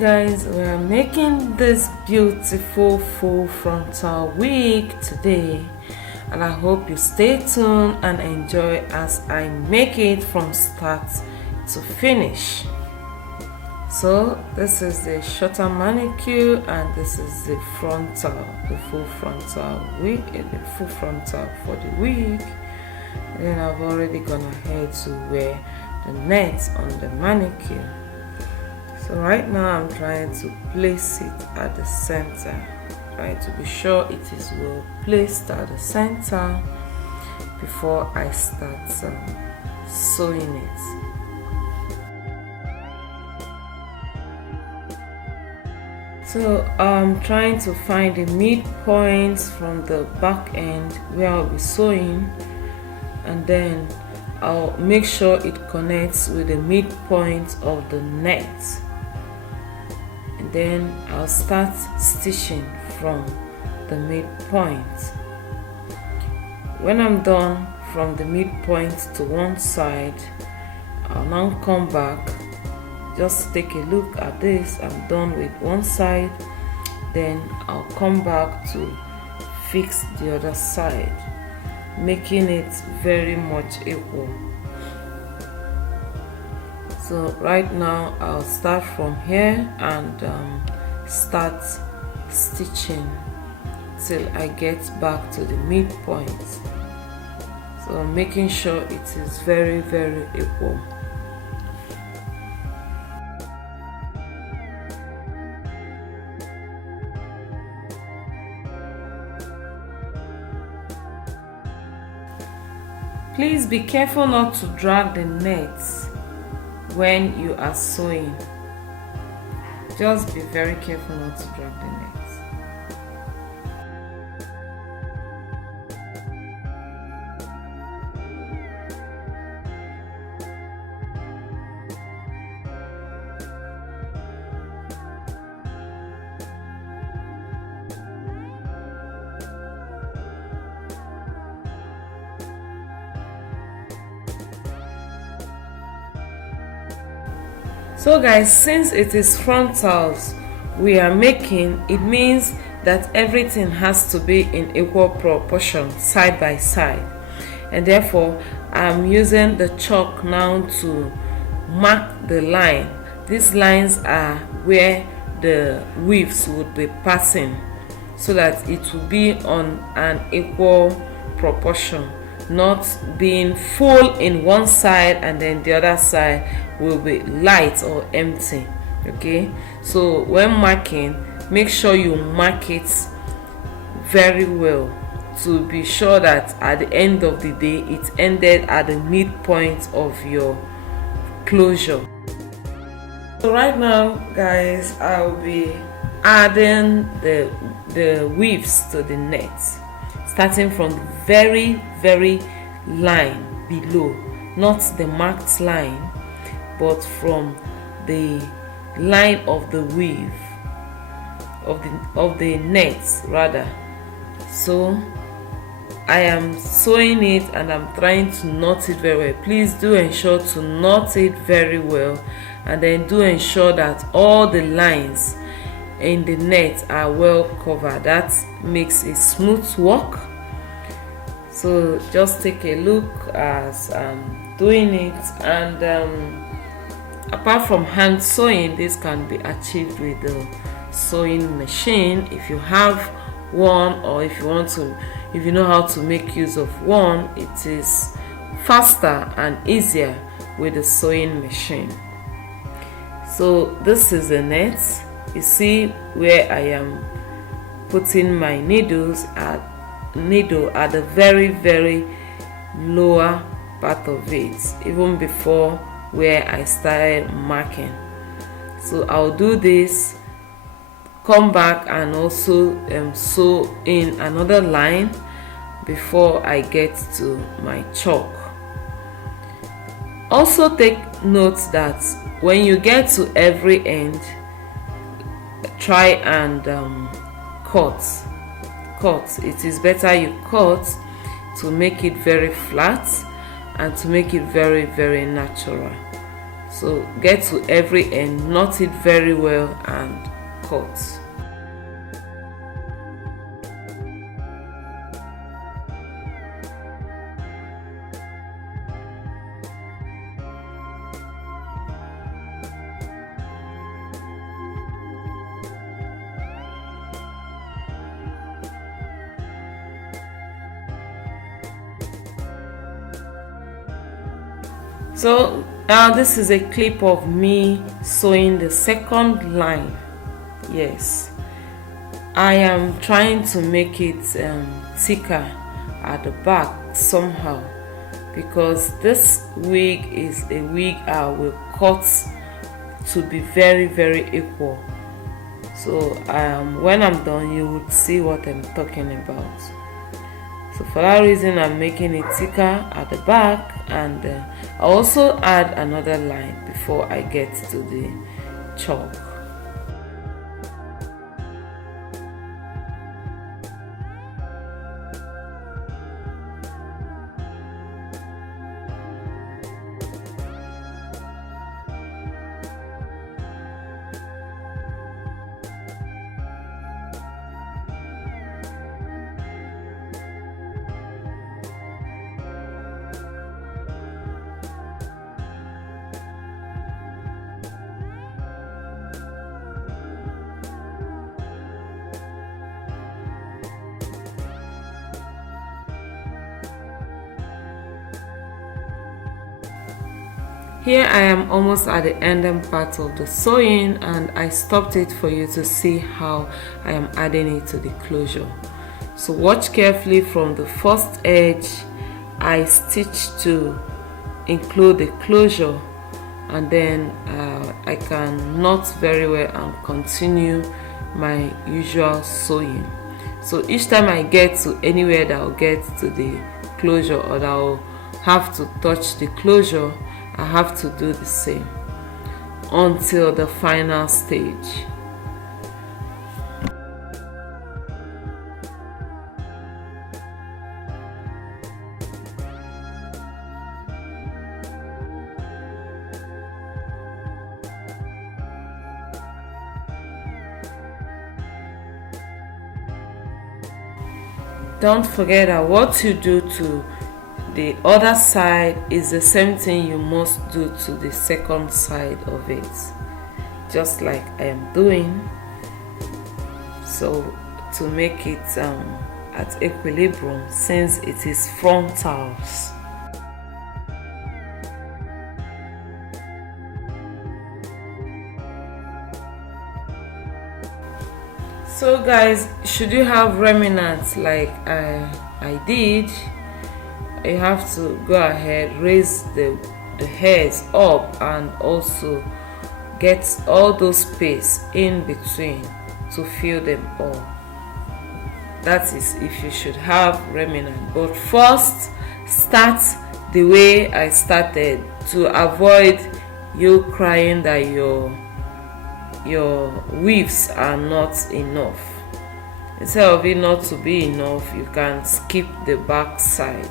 guys, we are making this beautiful full frontal wig today, and I hope you stay tuned and enjoy as I make it from start to finish. So this is the shorter manicure and this is the frontal, the full frontal wig, the full frontal for the wig. And then I've already gone ahead to wear the net on the manicure. So right now I'm trying to place it at the center, trying to be sure it is well placed at the center before I start sewing it. So I'm trying to find the midpoints from the back end where I'll be sewing, and then I'll make sure it connects with the midpoint of the net. And then I'll start stitching from the midpoint. When I'm done from the midpoint to one side, I'll now come back. Just take a look at this. I'm done with one side, then I'll come back to fix the other side, making it very much equal. So right now I'll start from here and start stitching till I get back to the midpoint. So I'm making sure it is very equal. Please be careful not to drag the net when you are sewing. Just be very careful not to drag the net. So guys, since it is frontals we are making, it means that everything has to be in equal proportion, side by side, and therefore I'm using the chalk now to mark the line. These lines are where the weaves would be passing, so that it will be on an equal proportion, not being full in one side and then the other side will be light or empty. Okay, so when marking, make sure you mark it very well to be sure that at the end of the day it ended at the midpoint of your closure. So right now guys, I'll be adding the weaves to the net, starting from the very line below, not the marked line, but from the line of the weave of the net rather. So I am sewing it and I'm trying to knot it very well. Please do ensure to knot it very well, and then do ensure that all the lines in the net are well covered. That makes a smooth work. So just take a look as I'm doing it, and apart from hand sewing, this can be achieved with the sewing machine if you have one, or if you know how to make use of one. It is faster and easier with the sewing machine. So this is the net. You see where I am putting my needle at the very lower part of it, even before where I started marking. So I'll do this, come back and also sew in another line before I get to my chalk. Also take note that when you get to every end, try and cut. It is better you cut to make it very flat and to make it very natural. So get to every end, knot it very well, and cut. So this is a clip of me sewing the second line. Yes, I am trying to make it thicker at the back somehow, because this wig is a wig I will cut to be very, very equal. So when I'm done, you would see what I'm talking about. So for that reason, I'm making it thicker at the back, and I also add another line before I get to the chalk. Here I am almost at the ending part of the sewing, and I stopped it for you to see how I am adding it to the closure. So watch carefully. From the first edge I stitch to include the closure, and then I can knot very well and continue my usual sewing. So each time I get to anywhere that I'll get to the closure, or that I'll have to touch the closure, I have to do the same until the final stage. Don't forget that what you do to the other side is the same thing you must do to the second side of it, just like I am doing. So to make it at equilibrium, since it is frontals. So guys, should you have remnants like I did, you have to go ahead, raise the hairs up, and also get all those space in between to fill them all. That is if you should have remnant. But first, start the way I started, to avoid you crying that your weaves are not enough. Instead of it not to be enough, you can skip the back side.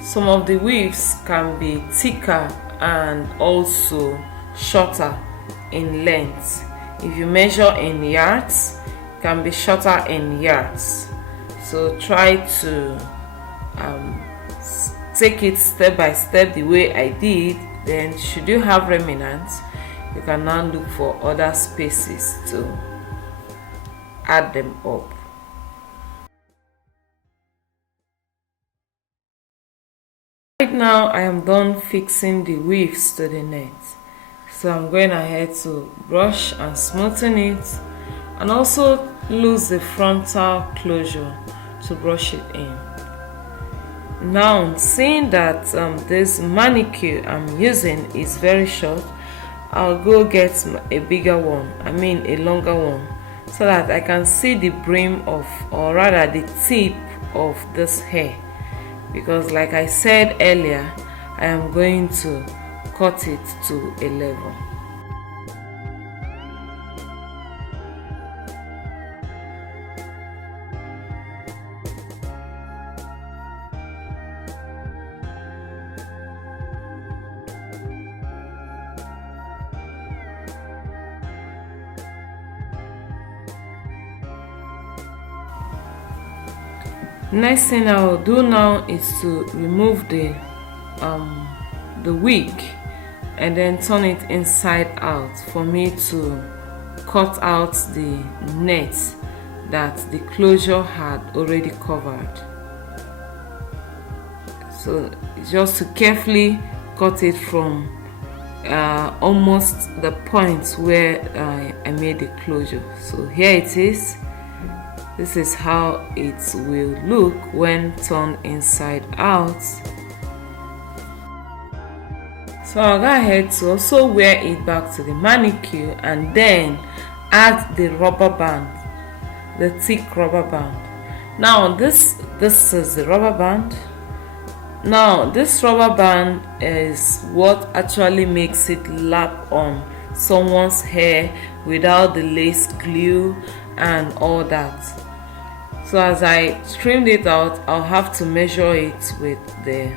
Some of the weaves can be thicker and also shorter in length. If you measure in yards, it can be shorter in yards. So try to take it step by step the way I did. Then should you have remnants, you can now look for other spaces to add them up. Right now I am done fixing the weaves to the net, so I'm going ahead to brush and smoothen it, and also lose the frontal closure to brush it in. Now, seeing that this manicure I'm using is very short, I'll go get a bigger one, a longer one, so that I can see the brim of, or rather the tip of this hair, because like I said earlier, I am going to cut it to a level. Next thing I will do now is to remove the wig and then turn it inside out for me to cut out the net that the closure had already covered. So just to carefully cut it from almost the point where I made the closure. So here it is. This is how it will look when turned inside out. So I'll go ahead to also wear it back to the manicure and then add the rubber band, the thick rubber band. Now this is the rubber band. Now this rubber band is what actually makes it lap on someone's hair without the lace glue and all that. So as I trimmed it out, I'll have to measure it with the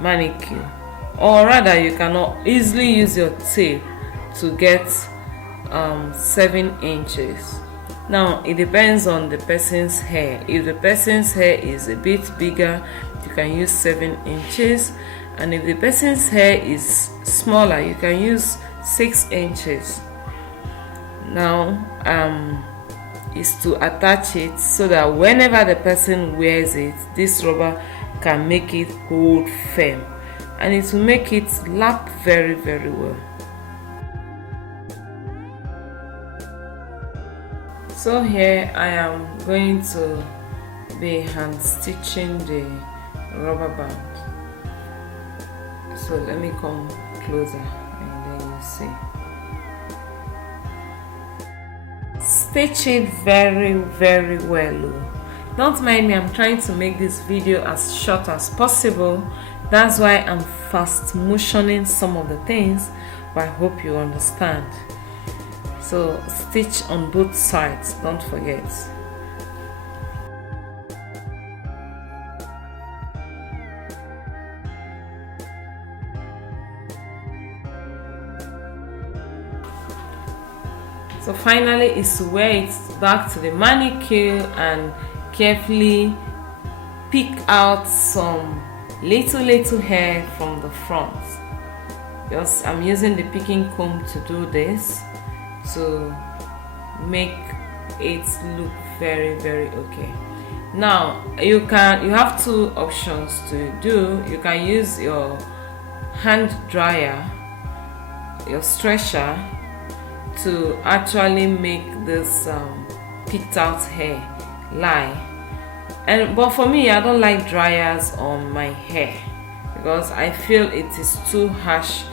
manicure, or rather you cannot easily use your tape to get 7 inches. Now it depends on the person's hair. If the person's hair is a bit bigger, you can use 7 inches, and if the person's hair is smaller, you can use 6 inches. Now is to attach it so that whenever the person wears it, this rubber can make it hold firm, and it will make it lap very well. So here I am going to be hand stitching the rubber band. So let me come closer and then you see. Stitch it very well. Don't mind me, I'm trying to make this video as short as possible. That's why I'm fast motioning some of the things, but I hope you understand. So stitch on both sides, don't forget. So finally is to wear it back to the manicure and carefully pick out some little hair from the front. Just I'm using the picking comb to do this to make it look very okay. Now you have 2 options to do. You can use your hand dryer, your stretcher, to actually make this picked out hair lie. But for me, I don't like dryers on my hair because I feel it is too harsh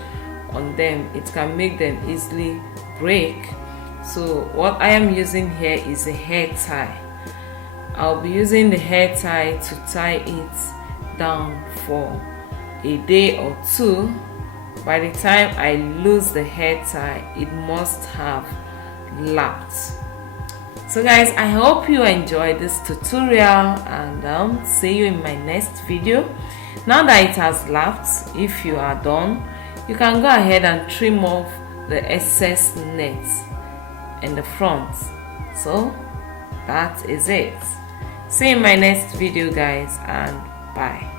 on them. It can make them easily break. So what I am using here is a hair tie. I'll be using the hair tie to tie it down for a day or 2. By the time I lose the hair tie, it must have lapped. So guys, I hope you enjoyed this tutorial, and see you in my next video. Now that it has lapped, if you are done, you can go ahead and trim off the excess net in the front. So that is it. See you in my next video guys, and bye.